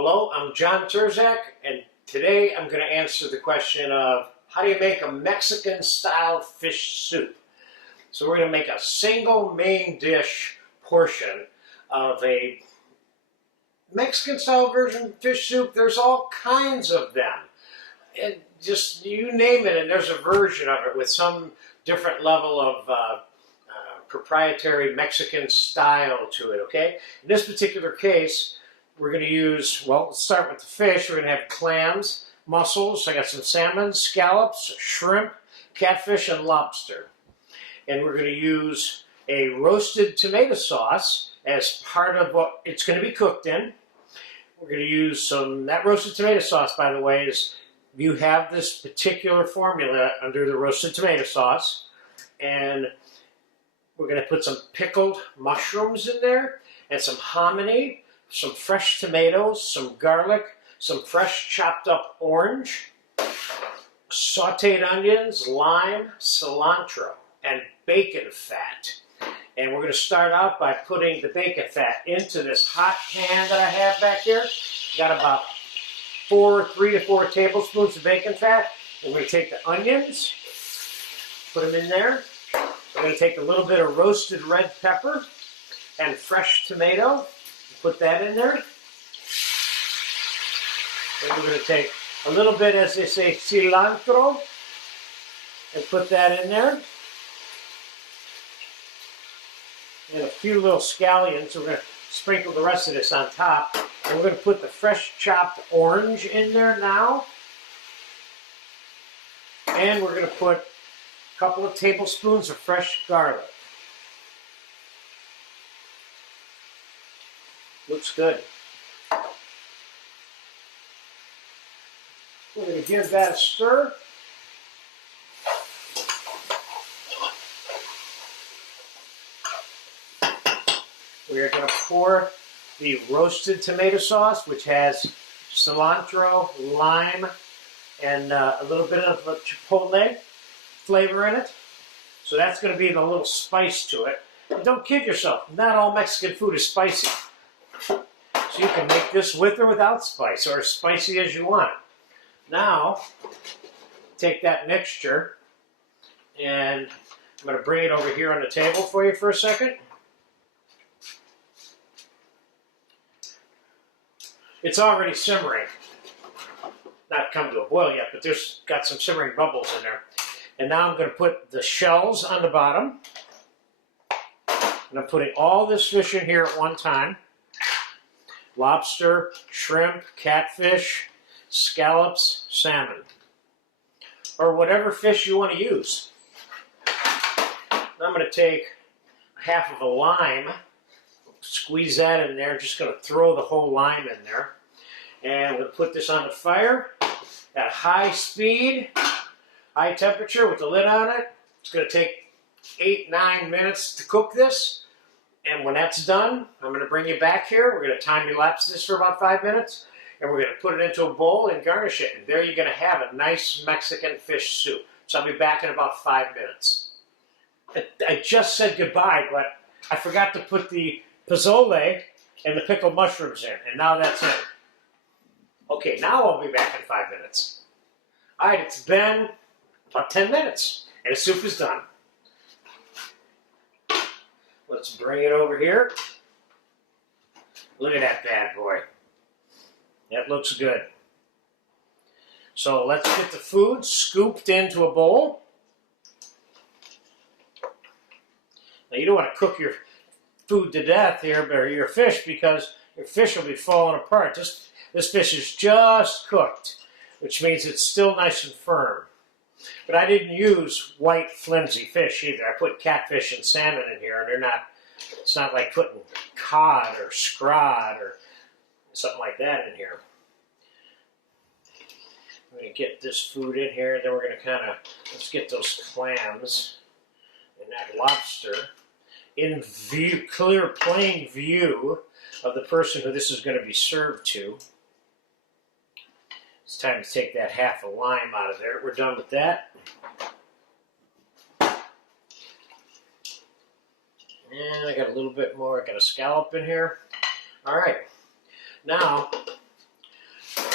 Hello, I'm John Terzak, and today I'm going to answer the question of how do you make a Mexican-style fish soup? So we're going to make a single main dish portion of a Mexican-style version fish soup. There's all kinds of them. And just you name it, and there's a version of it with some different level of proprietary Mexican style to it, okay? In this particular case, we're going to use, well, let's start with the fish. We're going to have clams, mussels, I got some salmon, scallops, shrimp, catfish, and lobster. And we're going to use a roasted tomato sauce as part of what it's going to be cooked in. We're going to use that roasted tomato sauce, by the way, is you have this particular formula under the roasted tomato sauce. And we're going to put some pickled mushrooms in there and some hominy, some fresh tomatoes, some garlic, some fresh chopped up orange, sauteed onions, lime, cilantro, and bacon fat. And we're going to start out by putting the bacon fat into this hot pan that I have back here. Got about 3 to 4 tablespoons of bacon fat. And we're going to take the onions, put them in there. We're going to take a little bit of roasted red pepper and fresh tomato. Put that in there. Then we're going to take a little bit, as they say, cilantro, and put that in there. And a few little scallions. We're going to sprinkle the rest of this on top. And we're going to put the fresh chopped orange in there now. And we're going to put a couple of tablespoons of fresh garlic. Looks good. We're going to give that a stir. We are going to pour the roasted tomato sauce, which has cilantro, lime, and a little bit of a chipotle flavor in it. So that's going to be the little spice to it. And don't kid yourself, not all Mexican food is spicy. So you can make this with or without spice, or as spicy as you want. Now, take that mixture, and I'm going to bring it over here on the table for you for a second. It's already simmering. Not come to a boil yet, but there's got some simmering bubbles in there. And now I'm going to put the shells on the bottom. And I'm putting all this fish in here at one time. Lobster, shrimp, catfish, scallops, salmon, or whatever fish you want to use. Now I'm going to take half of a lime, squeeze that in there, just going to throw the whole lime in there, and we'll put this on the fire at high speed, high temperature with the lid on it. It's going to take 8-9 minutes to cook this. And when that's done, I'm going to bring you back here. We're going to time-lapse this for about 5 minutes. And we're going to put it into a bowl and garnish it. And there you're going to have a nice Mexican fish soup. So I'll be back in about 5 minutes. I just said goodbye, but I forgot to put the pozole and the pickled mushrooms in. And now that's in. Okay, now I'll be back in 5 minutes. All right, it's been about 10 minutes. And the soup is done. Let's bring it over here. Look at that bad boy. That looks good. So let's get the food scooped into a bowl. Now you don't want to cook your food to death here, or your fish, because your fish will be falling apart. This fish is just cooked, which means it's still nice and firm. But I didn't use white flimsy fish either. I put catfish and salmon in here, and it's not like putting cod or scrod or something like that in here. I'm going to get this food in here, and then we're going to let's get those clams and that lobster in view, clear, plain view of the person who this is going to be served to. It's time to take that half a lime out of there. We're done with that. And I got a little bit more. I got a scallop in here. All right. Now,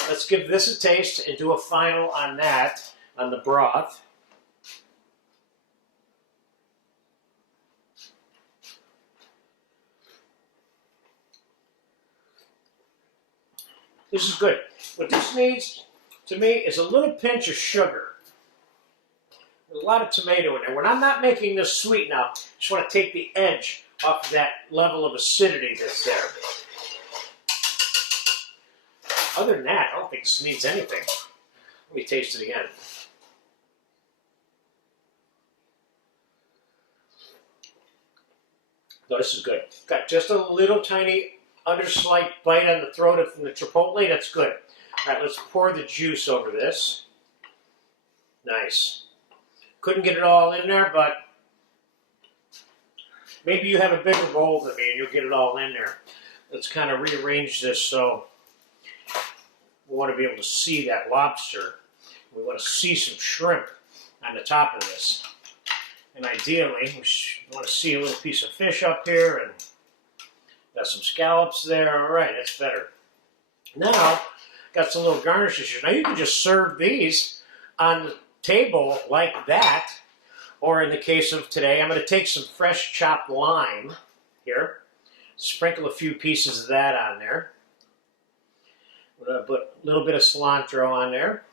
let's give this a taste and do a final on that, on the broth. This is good. What this needs, to me, is a little pinch of sugar. There's a lot of tomato in there. When I'm not making this sweet now, I just want to take the edge off of that level of acidity that's there. Other than that, I don't think this needs anything. Let me taste it again. No, this is good. Got just a little tiny underslight bite on the throat from the chipotle. That's good. All right, let's pour the juice over this. Nice. Couldn't get it all in there, but maybe you have a bigger bowl than me and you'll get it all in there. Let's kind of rearrange this so we want to be able to see that lobster. We want to see some shrimp on the top of this. And ideally, we want to see a little piece of fish up here, and got some scallops there. All right, that's better. Now, got some little garnishes here. Now, you can just serve these on the table like that, or in the case of today, I'm going to take some fresh chopped lime here, sprinkle a few pieces of that on there. I'm going to put a little bit of cilantro on there,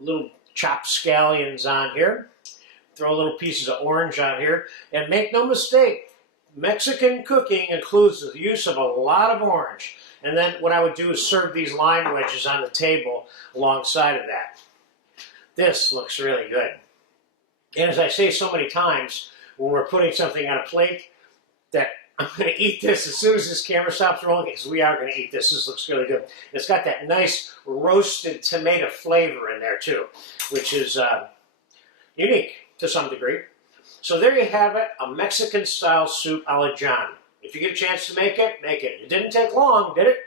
little chopped scallions on here, throw little pieces of orange on here, and make no mistake, Mexican cooking includes the use of a lot of orange. And then what I would do is serve these lime wedges on the table alongside of that. This looks really good. And as I say so many times, when we're putting something on a plate, that I'm going to eat this as soon as this camera stops rolling, because we are going to eat this. This looks really good. It's got that nice roasted tomato flavor in there too, which is unique to some degree. So there you have it, a Mexican-style soup a la John. If you get a chance to make it, make it. It didn't take long, did it?